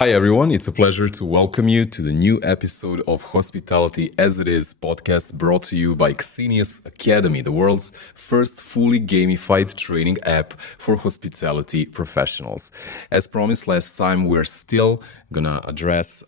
Hi, everyone. It's a pleasure to welcome you to the new episode of Hospitality as It Is podcast brought to you by Xenios Academy, the world's first fully gamified training app for hospitality professionals. As promised last time, we're still going to address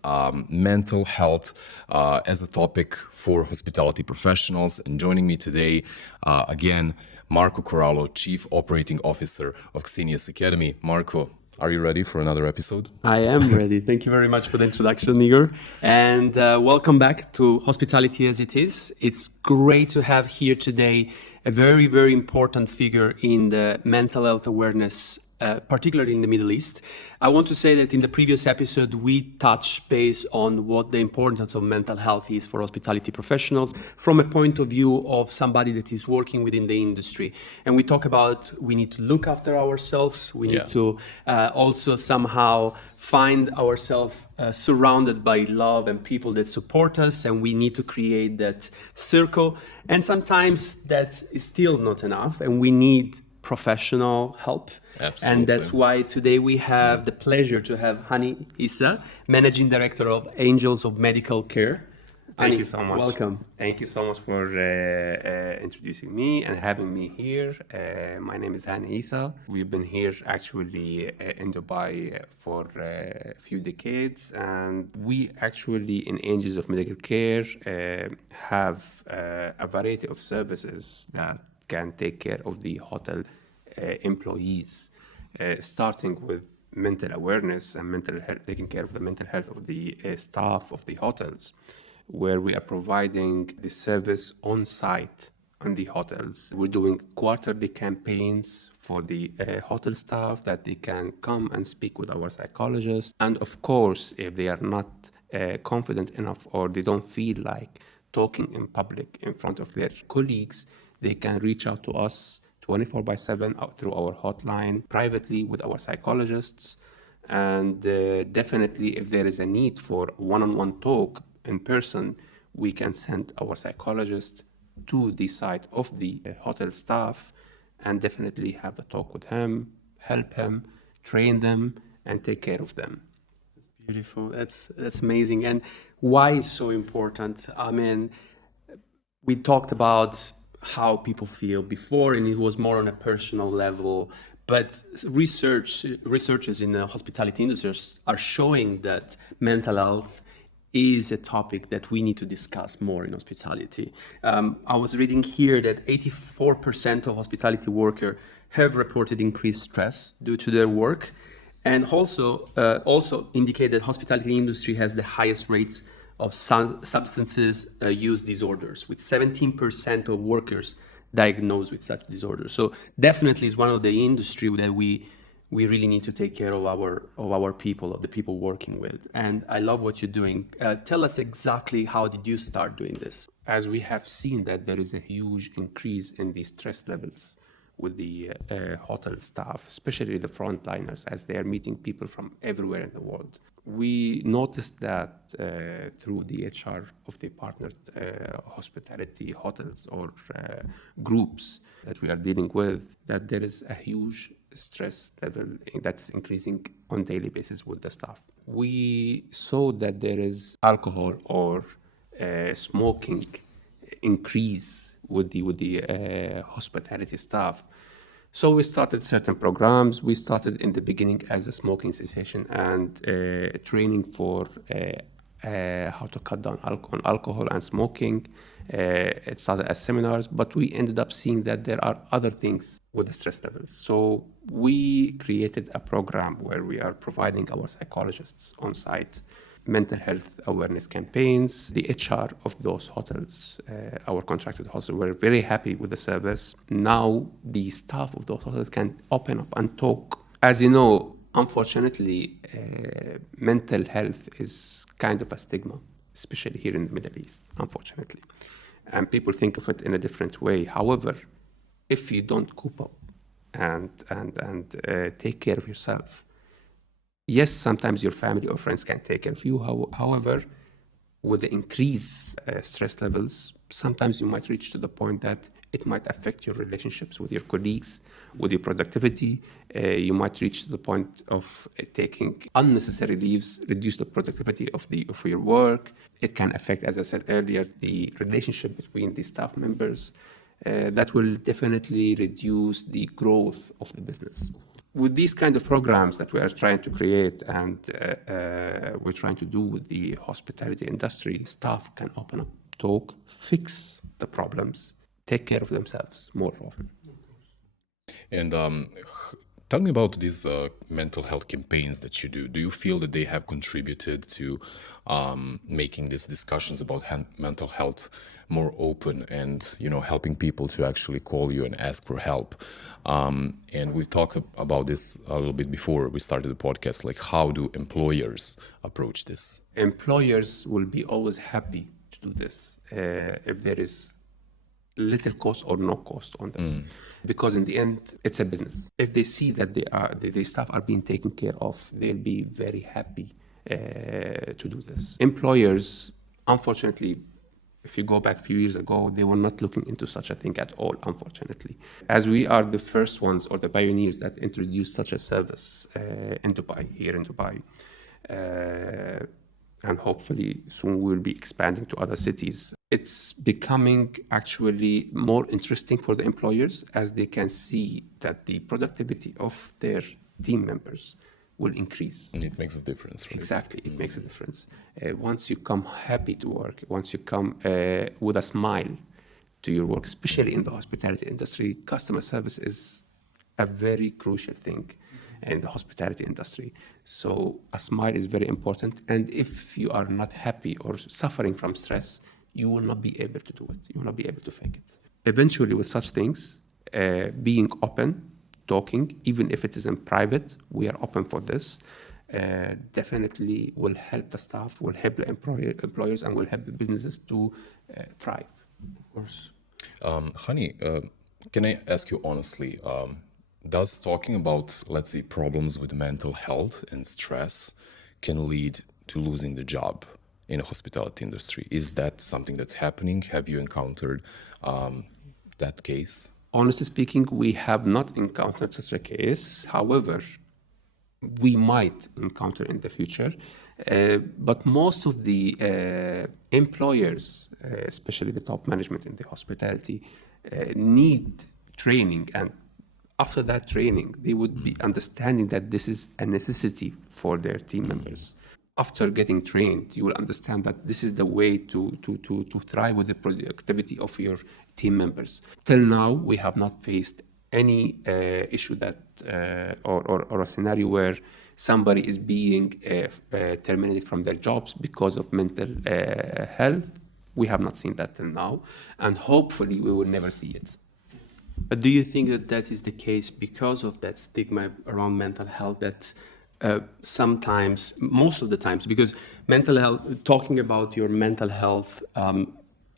mental health as a topic for hospitality professionals. And joining me today, again, Marco Corallo, Chief Operating Officer of Xenios Academy. Marco, are you ready for another episode? I am ready. Thank you very much for the introduction, Igor. And welcome back to Hospitality as It Is. It's great to have here today a very, very important figure in the mental health awareness, particularly in the Middle East. I want to say that in the previous episode, we touched base on what the importance of mental health is for hospitality professionals from a point of view of somebody that is working within the industry. And we talk about we need to look after ourselves. We need to also somehow find ourselves surrounded by love and people that support us. And we need to create that circle. And sometimes that is still not enough. And we need professional help. Absolutely. And that's why today we have the pleasure to have Hani Issa, Managing Director of Angels of Medical Care. Thank Hani, you so much. Welcome. Thank you so much for introducing me and having me here. My name is Hani Issa. We've been here actually in Dubai for a few decades, and we actually in Angels of Medical Care have a variety of services that can take care of the hotel employees, starting with mental awareness and mental health, taking care of the mental health of the staff of the hotels, where we are providing the service on site on the hotels. We're doing quarterly campaigns for the hotel staff that they can come and speak with our psychologists. And of course, if they are not confident enough or they don't feel like talking in public in front of their colleagues, they can reach out to us 24/7 through our hotline, privately with our psychologists. And definitely, if there is a need for one-on-one talk in person, we can send our psychologist to the site of the hotel staff and definitely have a talk with him, help him, train them, and take care of them. Beautiful. That's amazing. And why is so important? I mean, we talked about how people feel before, and it was more on a personal level. But researchers in the hospitality industry are showing that mental health is a topic that we need to discuss more in hospitality. I was reading here that 84% of hospitality workers have reported increased stress due to their work, and also indicate that hospitality industry has the highest rates of substances use disorders, with 17% of workers diagnosed with such disorders. So definitely it's one of the industry that we really need to take care of our people, of the people working with. And I love what you're doing. Tell us exactly how did you start doing this? As we have seen that there is a huge increase in the stress levels with the hotel staff, especially the frontliners, as they are meeting people from everywhere in the world. We noticed that through the HR of the partnered hospitality hotels or groups that we are dealing with, that there is a huge stress level that's increasing on daily basis with the staff. We saw that there is alcohol or smoking increase with the hospitality staff. So we started certain programs. We started in the beginning as a smoking cessation and training for how to cut down on alcohol and smoking. It started as seminars, but we ended up seeing that there are other things with the stress levels. So we created a program where we are providing our psychologists on site mental health awareness campaigns. The HR of those hotels, our contracted hotels, were very happy with the service. Now the staff of those hotels can open up and talk. As you know, unfortunately, mental health is kind of a stigma, especially here in the Middle East, unfortunately. And people think of it in a different way. However, if you don't cope up and take care of yourself, yes, sometimes your family or friends can take care of you. However, with the increased stress levels, sometimes you might reach to the point that it might affect your relationships with your colleagues, with your productivity. You might reach to the point of taking unnecessary leaves, reduce the productivity of your work. It can affect, as I said earlier, the relationship between the staff members. That will definitely reduce the growth of the business. With these kind of programs that we are trying to create and we're trying to do with the hospitality industry, staff can open up, talk, fix the problems, take care of themselves more often. And tell me about these mental health campaigns that you do. Do you feel that they have contributed to making these discussions about mental health more open and, you know, helping people to actually call you and ask for help? And we talked about this a little bit before we started the podcast. Like, how do employers approach this? Employers will be always happy to do this if there is little cost or no cost on this, because in the end it's a business. If they see that their staff are being taken care of, they'll be very happy to do this. Employers, unfortunately, if you go back a few years ago, they were not looking into such a thing at all, unfortunately. As we are the first ones or the pioneers that introduced such a service in Dubai, here in Dubai, and hopefully soon we'll be expanding to other cities. It's becoming actually more interesting for the employers as they can see that the productivity of their team members will increase. And it makes a difference, right? Exactly, it makes a difference. Once you come happy to work, once you come with a smile to your work, especially in the hospitality industry, customer service is a very crucial thing in the hospitality industry. So a smile is very important. And if you are not happy or suffering from stress, you will not be able to do it. You will not be able to fake it. Eventually, with such things, being open, talking, even if it is in private, we are open for this, definitely will help the staff, will help the employers, and will help the businesses to thrive. Of course. Hani, can I ask you honestly, does talking about, let's say, problems with mental health and stress can lead to losing the job in the hospitality industry? Is that something that's happening? Have you encountered that case? Honestly speaking, we have not encountered such a case. However, we might encounter in the future. But most of the employers, especially the top management in the hospitality, need training. And after that training, they would be understanding that this is a necessity for their team members. After getting trained, you will understand that this is the way to thrive with the productivity of your team members. Till now, we have not faced any issue that or a scenario where somebody is being terminated from their jobs because of mental health. We have not seen that till now, and hopefully we will never see it. But do you think that that is the case because of that stigma around mental health that sometimes, most of the times, because mental health, talking about your mental health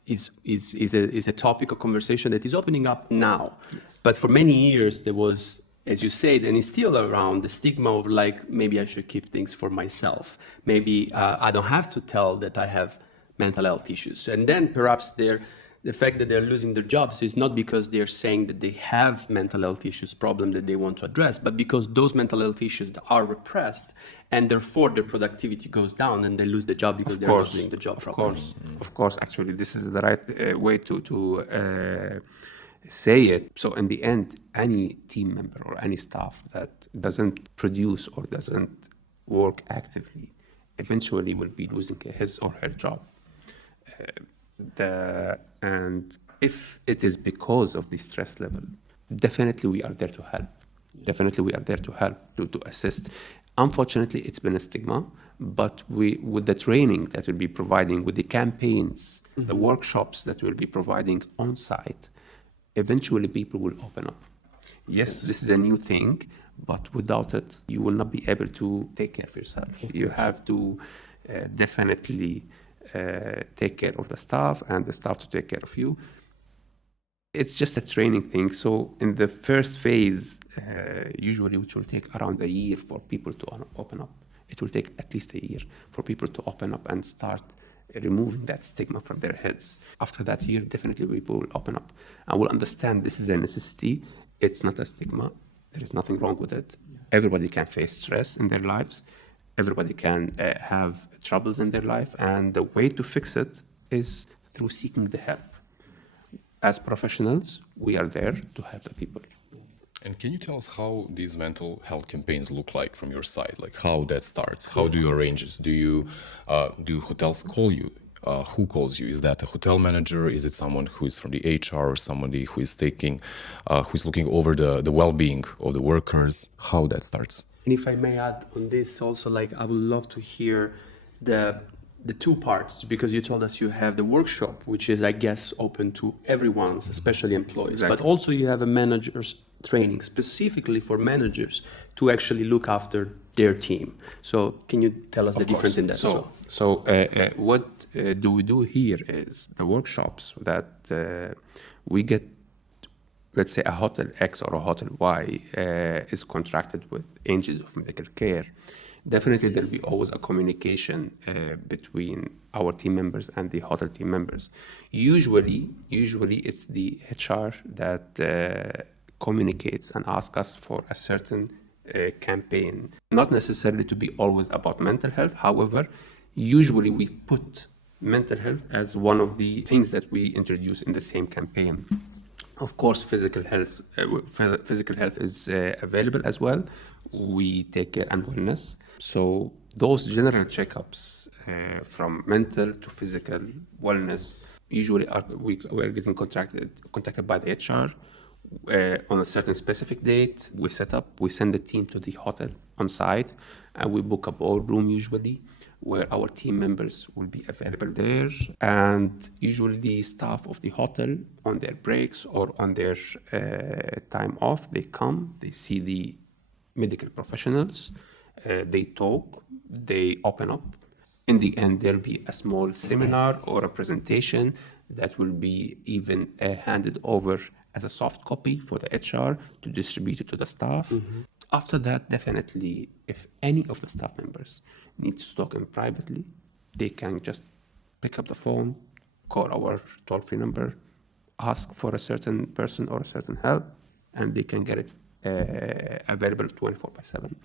is a topic of conversation that is opening up now. Yes. But for many years there was, as you said, and it's still around, the stigma of like, maybe I should keep things for myself. Maybe I don't have to tell that I have mental health issues. And then perhaps the fact that they're losing their jobs is not because they're saying that they have mental health issues, problem that they want to address, but because those mental health issues are repressed, and therefore their productivity goes down and they lose the job because they're not doing the job properly. Of course, actually, this is the right way to say it. So in the end, any team member or any staff that doesn't produce or doesn't work actively eventually will be losing his or her job. And if it is because of the stress level, definitely we are there to help. Definitely we are there to help, to assist. Unfortunately, it's been a stigma, but with the training that we'll be providing, with the campaigns, the workshops that we'll be providing on site, eventually people will open up. Yes, this is a new thing, but without it, you will not be able to take care of yourself. You have to definitely take care of the staff and the staff to take care of you. It's just a training thing. So in the first phase, usually which will take around a year for people to open up. It will take at least a year for people to open up and start removing that stigma from their heads. After that year, definitely people will open up and will understand this is a necessity. It's not a stigma. There is nothing wrong with it. Everybody can face stress in their lives. Everybody can have troubles in their life. And the way to fix it is through seeking the help. As professionals, we are there to help the people. And can you tell us how these mental health campaigns look like from your side? Like how that starts? How do you arrange it? Do hotels call you? Who calls you? Is that a hotel manager? Is it someone who is from the HR or somebody who is who's looking over the well-being of the workers? How that starts? And if I may add on this also, like I would love to hear the two parts, because you told us you have the workshop, which is, I guess, open to everyone, especially employees. Exactly. But also you have a manager's training specifically for managers to actually look after their team. So can you tell us the difference in that as well? So what do we do here is the workshops that we get, let's say a hotel X or a hotel Y is contracted with Angels of Medical Care. Definitely there'll be always a communication between our team members and the hotel team members. Usually it's the HR that communicates and asks us for a certain campaign, not necessarily to be always about mental health. However, usually we put mental health as one of the things that we introduce in the same campaign. Of course, physical health is available as well. We take care and wellness. So those general checkups from mental to physical wellness usually we're getting contacted by the HR on a certain specific date. We send the team to the hotel on site, and we book a boardroom usually where our team members will be available there. And usually the staff of the hotel on their breaks or on their time off, they come, they see the medical professionals, they talk, they open up. In the end, there'll be a small seminar or a presentation that will be even handed over as a soft copy for the HR to distribute it to the staff. Mm-hmm. After that, definitely, if any of the staff members needs to talk in privately, they can just pick up the phone, call our toll-free number, ask for a certain person or a certain help, and they can get it available 24/7.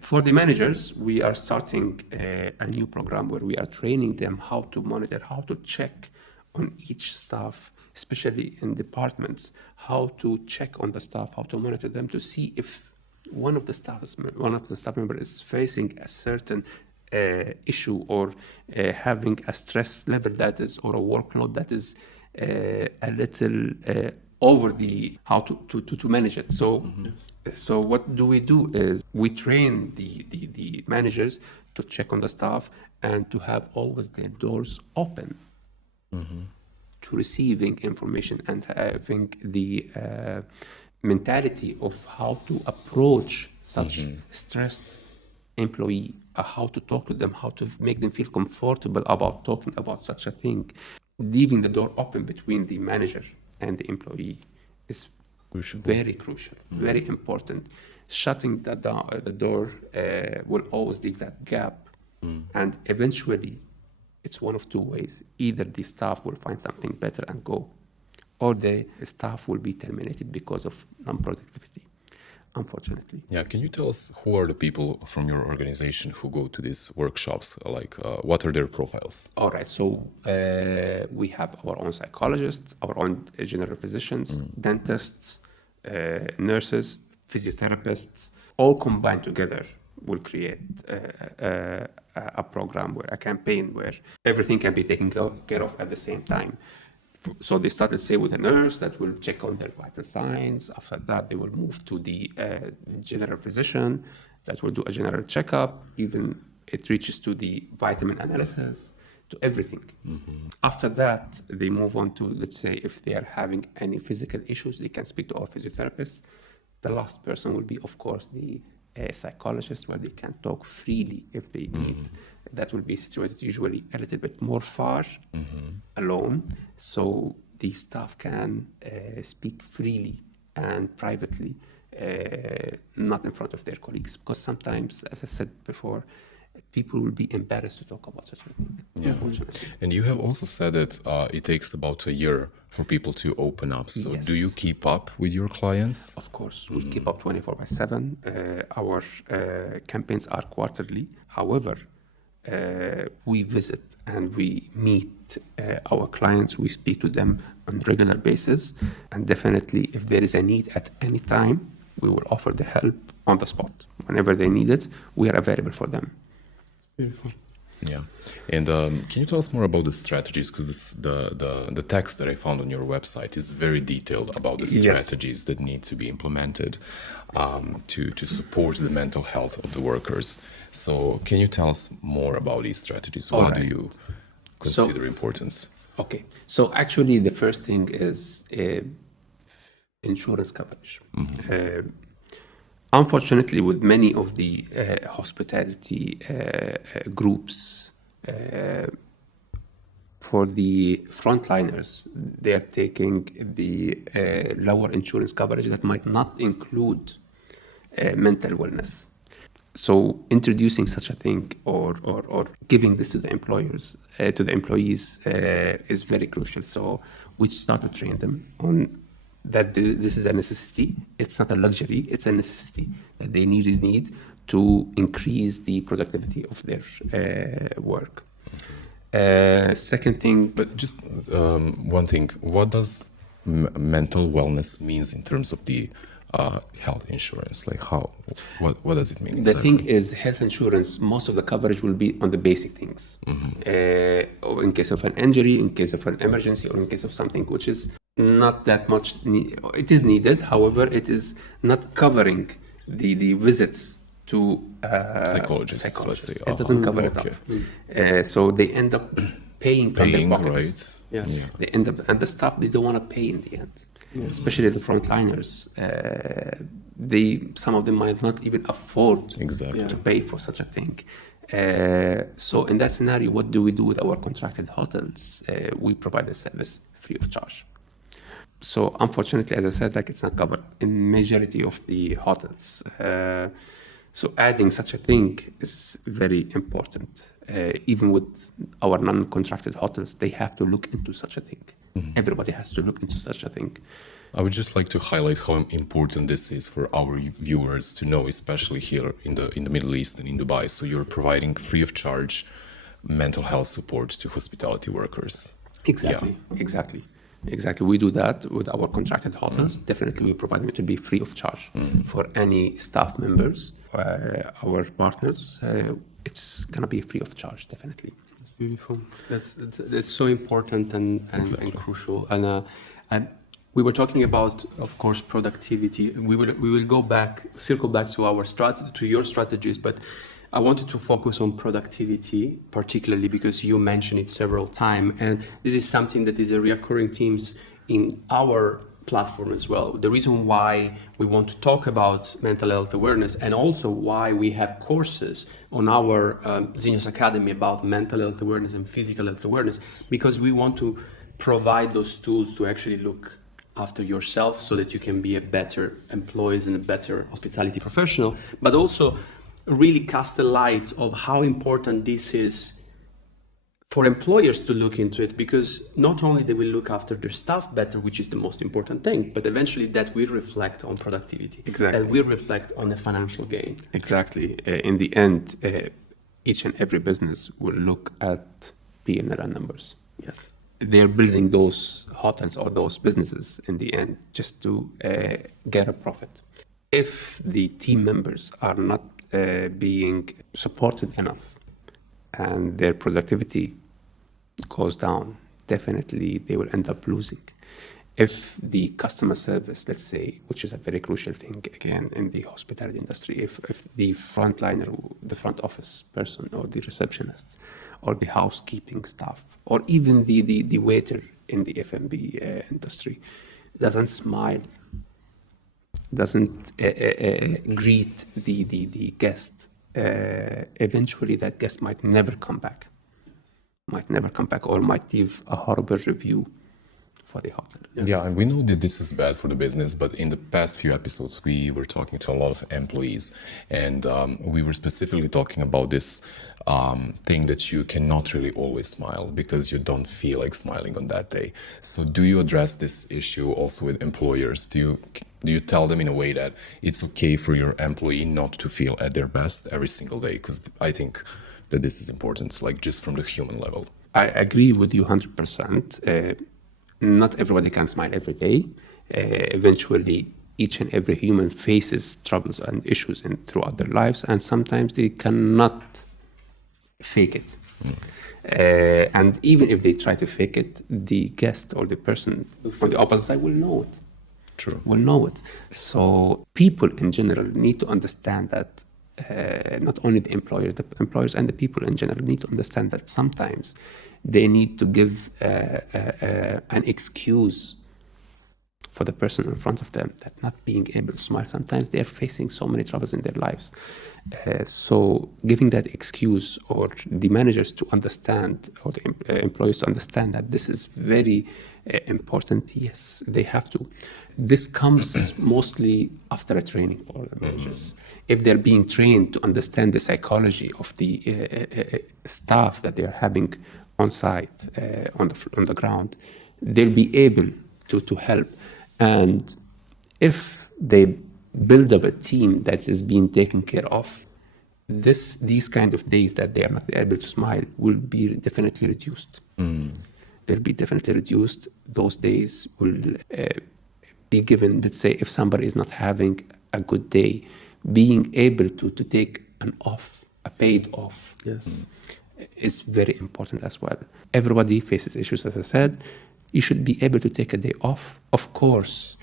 For the managers, we are starting a new program where we are training them how to monitor, how to check on each staff, especially in departments, how to check on the staff, how to monitor them to see if one of the staff members is facing a certain issue or having a stress level that is, or a workload that is a little over the how to manage it. So so what do we do is we train the managers to check on the staff and to have always their doors open to receiving information and having the mentality of how to approach such stressed employee, how to talk to them, how to make them feel comfortable about talking about such a thing. Leaving the door open between the manager and the employee is very crucial, very important. Shutting the door will always leave that gap. And eventually, it's one of two ways. Either the staff will find something better and go, or the staff will be terminated because of non-productivity, unfortunately. Yeah, can you tell us who are the people from your organization who go to these workshops? Like, what are their profiles? All right, so we have our own psychologists, our own general physicians, dentists, nurses, physiotherapists, all combined together will create a program, where a campaign where everything can be taken care of at the same time. So they started, say, with a nurse that will check on their vital signs. After that, they will move to the general physician that will do a general checkup. Even it reaches to the vitamin analysis, to everything. After that, they move on to, let's say, if they are having any physical issues, they can speak to our physiotherapists. The last person will be, of course, the psychologist, where they can talk freely if they need. That will be situated usually a little bit more far, alone, so the staff can speak freely and privately, not in front of their colleagues. Because sometimes, as I said before, people will be embarrassed to talk about such a thing, unfortunately. And you have also said that it takes about a year for people to open up. So do you Yes. keep up with your clients? Of course, we keep up 24/7. Our campaigns are quarterly. However, we visit and we meet our clients. We speak to them on regular basis, and definitely, if there is a need at any time, we will offer the help on the spot. Whenever they need it, we are available for them. Beautiful. Yeah. And can you tell us more about the strategies? Because the text that I found on your website is very detailed about the Yes. strategies that need to be implemented to support the mental health of the workers. So can you tell us more about these strategies? Why do right. you consider importance? Okay, so actually, the first thing is insurance coverage. Unfortunately, with many of the hospitality groups, for the frontliners, they are taking the lower insurance coverage that might not include mental wellness. So introducing such a thing or giving this to the employers, to the employees, is very crucial. So we start to train them on that this is a necessity. It's not a luxury. It's a necessity that they need to increase the productivity of their work. Second thing, But just one thing, what does mental wellness means in terms of the health insurance? Like what does it mean the exactly? thing is, health insurance, most of the coverage will be on the basic things. Or in case of an injury, in case of an emergency, or in case of something which is not that much, it is needed. However, it is not covering the visits to Psychologists, let's say. It doesn't cover it up. So they end up paying from their Paying, pockets. right? Yes. Yeah. They end up, and the staff, they don't want to pay in the end, especially the frontliners. Some of them might not even afford Exactly. to pay for such a thing. So in that scenario, what do we do with our contracted hotels? We provide the service free of charge. So unfortunately, as I said, like, it's not covered in majority of the hotels. So adding such a thing is very important. Even with our non-contracted hotels, they have to look into such a thing. Everybody has to look into such a thing. I would just like to highlight how important this is for our viewers to know, especially here in the Middle East and in Dubai. So you're providing free of charge mental health support to hospitality workers. Exactly. We do that with our contracted hotels. Definitely, we provide them to be free of charge for any staff members, our partners. It's gonna be free of charge, definitely. Beautiful. That's so important and crucial. And we were talking about, of course, productivity. We will circle back to your strategies, but I wanted to focus on productivity, particularly because you mentioned it several times, and this is something that is a recurring theme in our platform as well. The reason why we want to talk about mental health awareness, and also why we have courses on our Xenios Academy about mental health awareness and physical health awareness, because we want to provide those tools to actually look after yourself so that you can be a better employee and a better hospitality professional, but also really cast a light of how important this is for employers to look into it, because not only they will look after their staff better, which is the most important thing, but eventually that will reflect on productivity. Exactly. And will reflect on the financial gain. Exactly. In the end, each and every business will look at P&L numbers. Yes. They're building those hotels or those businesses in the end just to get a profit. If the team members are not being supported enough and their productivity goes down, definitely they will end up losing. If the customer service, let's say, which is a very crucial thing again in the hospitality industry, if the frontliner, the front office person, or the receptionist, or the housekeeping staff, or even the waiter in the F&B industry doesn't smile, doesn't greet the guest, eventually that guest might never come back, or might leave a horrible review for the hotel. Yeah, and we know that this is bad for the business, but in the past few episodes, we were talking to a lot of employees, and we were specifically talking about this thing that you cannot really always smile because you don't feel like smiling on that day. So, do you address this issue also with employers? Do you tell them in a way that it's okay for your employee not to feel at their best every single day? Because I think that this is important, like just from the human level. I agree with you 100%. Not everybody can smile every day. Eventually, each and every human faces troubles and issues throughout their lives, and sometimes they cannot fake it. And even if they try to fake it, the guest or the person on the opposite side will know it. True. Will know it. So people in general need to understand that not only the employers and the people in general need to understand that sometimes they need to give an excuse for the person in front of them that not being able to smile. Sometimes they are facing so many troubles in their lives. So giving that excuse, or the managers to understand, or the employees to understand that this is very important. Yes, they have to. This comes mostly after a training for the managers. If they're being trained to understand the psychology of the staff that they're having on site, on the ground, they'll be able to help. And if they build up a team that is being taken care of, these kind of days that they are not able to smile will be definitely reduced. They'll be definitely reduced. Those days will be given. Let's say if somebody is not having a good day, being able to take a paid off, is very important as well. Everybody faces issues, as I said. You should be able to take a day off, of course,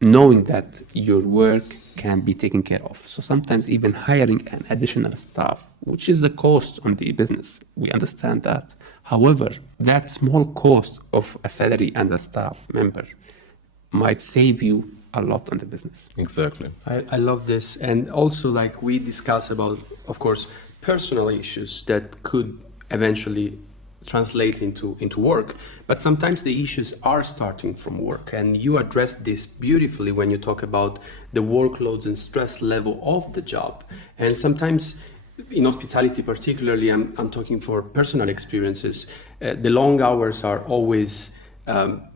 knowing that your work can be taken care of. So sometimes even hiring an additional staff, which is the cost on the business, we understand that. However, that small cost of a salary and a staff member might save you a lot on the business. Exactly. I love this. And also, like we discuss about, of course, personal issues that could eventually translate into work, but sometimes the issues are starting from work, and you address this beautifully when you talk about the workloads and stress level of the job. And sometimes in hospitality particularly, I'm talking for personal experiences, the long hours are always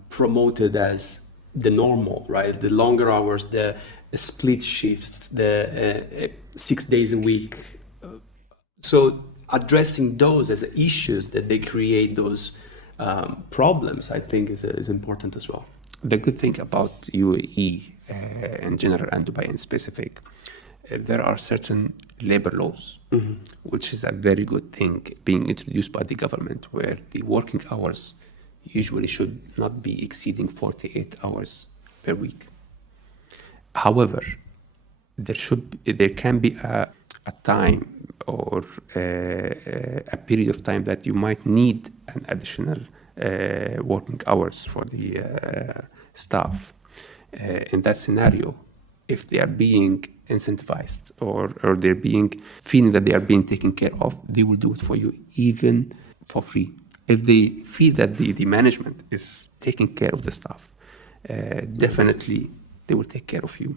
promoted as the normal, right? The longer hours, the split shifts, the 6 days a week. So addressing those as issues that they create those problems, I think is important as well. The good thing about UAE in general and Dubai in specific, there are certain labor laws, which is a very good thing being introduced by the government, where the working hours usually should not be exceeding 48 hours per week. However, there can be a time or a period of time that you might need an additional working hours for the staff. In that scenario, if they are being incentivized or they're being feeling that they are being taken care of, they will do it for you even for free. If they feel that the management is taking care of the staff, definitely they will take care of you.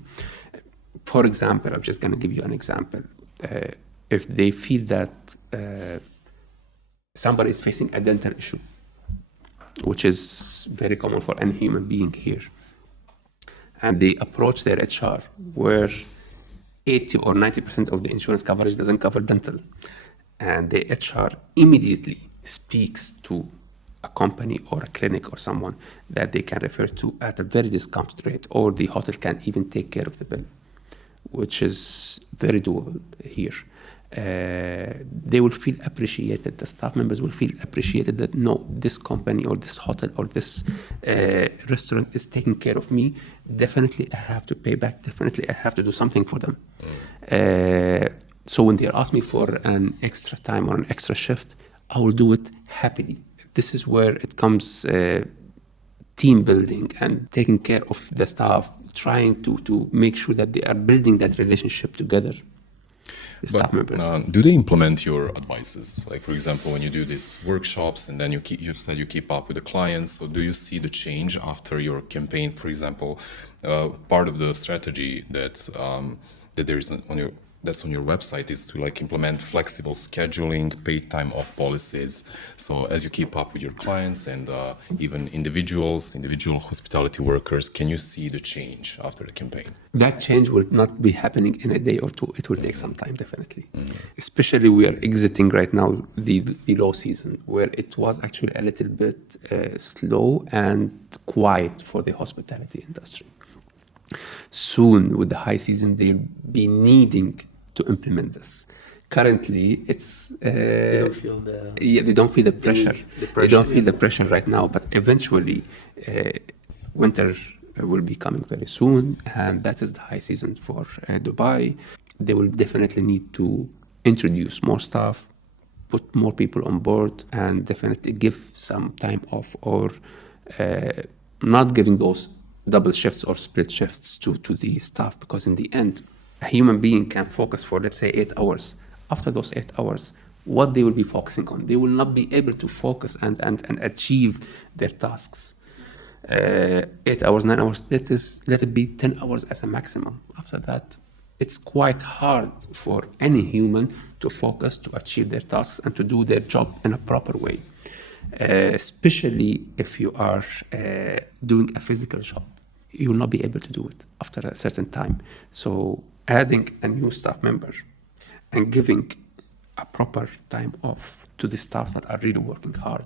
For example, I'm just going to give you an example. If they feel that somebody is facing a dental issue, which is very common for any human being here, and they approach their HR where 80 or 90% of the insurance coverage doesn't cover dental, and the HR immediately speaks to a company or a clinic or someone that they can refer to at a very discounted rate, or the hotel can even take care of the bill, which is very doable here. They will feel appreciated. The staff members will feel appreciated that no, this company or this hotel or this restaurant is taking care of me. Definitely I have to pay back. Definitely I have to do something for them. So when they ask me for an extra time or an extra shift, I will do it happily. This is where it comes team building and taking care of the staff, trying to make sure that they are building that relationship together. staff members. Do they implement your advices? Like, for example, when you do these workshops and then you said you keep up with the clients. So do you see the change after your campaign? For example, part of the strategy that there is that's on your website is to like implement flexible scheduling, paid time off policies. So as you keep up with your clients and even individual hospitality workers, can you see the change after the campaign? That change will not be happening in a day or two. It will take some time, definitely. Especially we are exiting right now the low season, where it was actually a little bit slow and quiet for the hospitality industry. Soon, with the high season, they'll be needing to implement this. Currently, it's They don't feel the they don't feel the pressure. the They pressure, don't feel yeah. the pressure right now, but eventually, winter will be coming very soon, and that is the high season for Dubai. They will definitely need to introduce more staff, put more people on board, and definitely give some time off, or not giving those double shifts or split shifts to the staff, because in the end, a human being can focus for, let's say, 8 hours. After those 8 hours, what they will be focusing on, they will not be able to focus and achieve their tasks. 8 hours, 9 hours, let it be 10 hours as a maximum. After that, it's quite hard for any human to focus, to achieve their tasks, and to do their job in a proper way. Especially if you are doing a physical job, you will not be able to do it after a certain time. So adding a new staff member and giving a proper time off to the staffs that are really working hard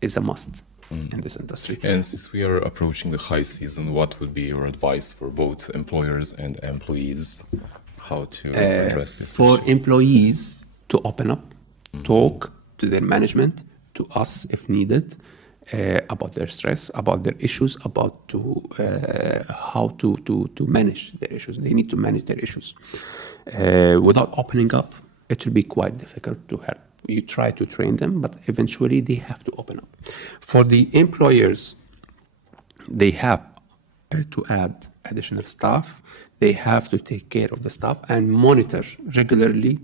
is a must in this industry. And since we are approaching the high season, what would be your advice for both employers and employees? How to address this For issue? employees to open up, talk to their management, to us if needed, about their stress, about their issues, about how to manage their issues. They need to manage their issues. Without opening up, it will be quite difficult to help. You try to train them, but eventually they have to open up. For the employers, they have to add additional staff. They have to take care of the staff and monitor regularly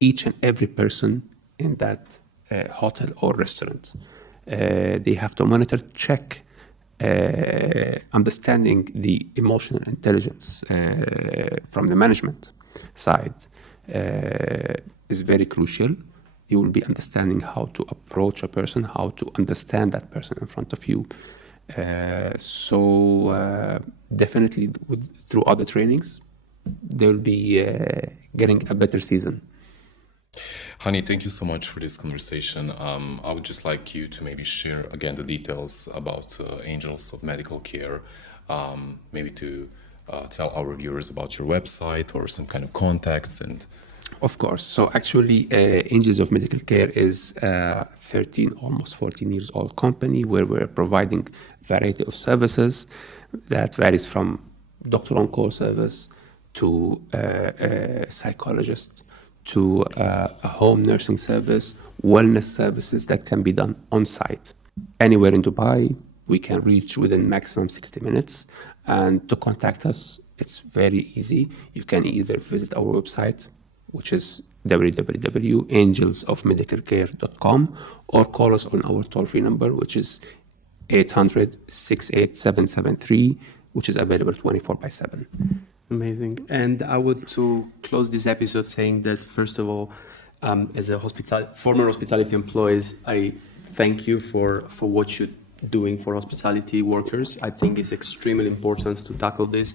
each and every person in that hotel or restaurant. They have to monitor, check, understanding the emotional intelligence from the management side is very crucial. You will be understanding how to approach a person, how to understand that person in front of you. So definitely through other trainings, they will be getting a better season. Hani, thank you so much for this conversation. I would just like you to maybe share again the details about Angels of Medical Care, maybe to tell our viewers about your website or some kind of contacts and. Of course. So actually, Angels of Medical Care is a 13, almost 14 years old company where we're providing variety of services that varies from doctor on-call service to a psychologist to a home nursing service, wellness services that can be done on site. Anywhere in Dubai, we can reach within maximum 60 minutes. And to contact us, it's very easy. You can either visit our website, which is www.angelsofmedicalcare.com, or call us on our toll-free number, which is 800-687-773, which is available 24/7. Amazing. And I would to close this episode saying that, first of all, as a former hospitality employees, I thank you for what you're doing for hospitality workers. I think it's extremely important to tackle this.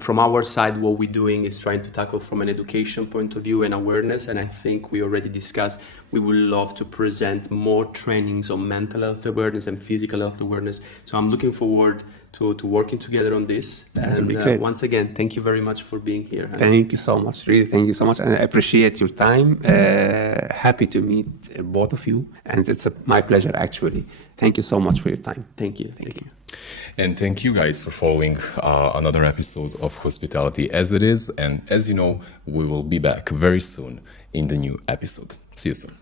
From our side, what we're doing is trying to tackle from an education point of view and awareness. And I think we already discussed, we would love to present more trainings on mental health awareness and physical health awareness. So I'm looking forward to working together on this. That would be And great. once again, thank you very much for being here. Thank you so much. Really, thank you so much. And I appreciate your time. Happy to meet both of you. And it's my pleasure, actually. Thank you so much for your time. Thank you. Thank you. And thank you guys for following another episode of Hospitality as It Is. And as you know, we will be back very soon in the new episode. See you soon.